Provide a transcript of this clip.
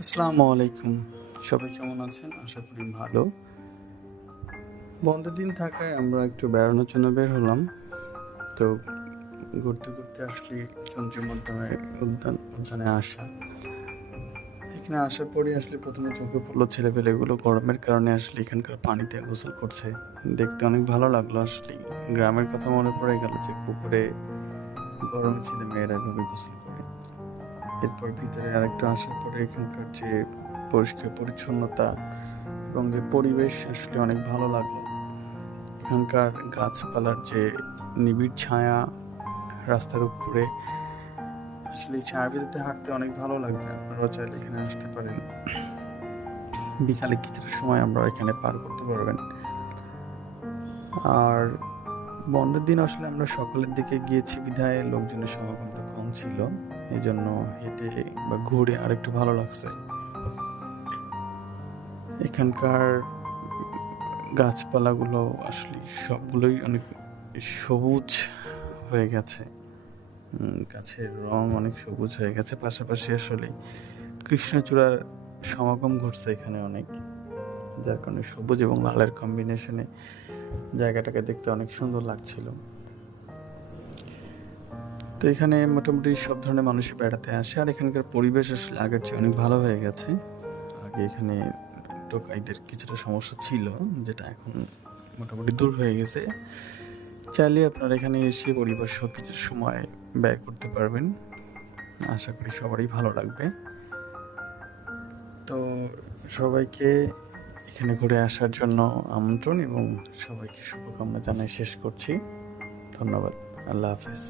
আসসালামু আলাইকুম। সবাই কেমন আছেন? আশা করি ভালো। বন্ধের দিন থাকায় আমরা একটু বেড়ানোর জন্য বের হলাম। তো ঘুরতে ঘুরতে আসলে চন্দ্রী মাধ্যমে উদ্যান, উদ্যানে আসা। এখানে আসার পরে আসলে প্রথমে চোখে পড়ল ছেলেপেলেগুলো। গরমের কারণে আসলে এখানকার পানিতে গোসল করছে। দেখতে অনেক ভালো লাগল আসলে। গ্রামের কথা মনে পড়ে গেল যে পুকুরে গরমে ছেলে মেয়েরা এভাবে গোসল করে। এরপর ভিতরে আরেকটু আসার পরে এখানকার যে পরিষ্কার পরিচ্ছন্নতা এবং যে পরিবেশ আসলে অনেক ভালো লাগল। এখানকার গাছপালার যে নিবিড় ছায়া রাস্তার উপরে, আসলে এই ছায়ার ভিতরে হাঁটতে অনেক ভালো লাগবে। আপনারাও চাইলে এখানে আসতে পারেন। বিকালে কিছুটা সময় আমরা এখানে পার করতে পারবেন। আর বন্ধের দিন আসলে আমরা সকালের দিকে গিয়েছি, বিধায় লোকজনের সমাগমটা কম ছিল। এই জন্য হেঁটে বা ঘুরে আর একটু ভালো লাগছে। এখানকার গাছপালাগুলো আসলে সবগুলোই অনেক সবুজ হয়ে গেছে। গাছের রং অনেক সবুজ হয়ে গেছে। পাশাপাশি আসলে কৃষ্ণচূড়ার সমাগম ঘটছে এখানে অনেক। যার কারণে সবুজ এবং লালের কম্বিনেশনে জায়গাটাকে দেখতে অনেক সুন্দর লাগছিল। তো এখানে মোটামুটি সব ধরনের মানুষই বেড়াতে আসে, আর এখানকার পরিবেশ আসলে আগের চেয়ে অনেক ভালো হয়ে গেছে। আগে এখানে টোকাইদের কিছুটা সমস্যা ছিল, যেটা এখন মোটামুটি দূর হয়ে গেছে। চাইলে আপনারা এখানে এসে পরিবার সহ কিছু সময় ব্যয় করতে পারবেন। আশা করি সবারই ভালো লাগবে। তো সবাইকে এখানে ঘুরে আসার জন্য আমন্ত্রণ এবং সবাইকে শুভকামনা জানাই শেষ করছি। ধন্যবাদ। আল্লাহ হাফেজ।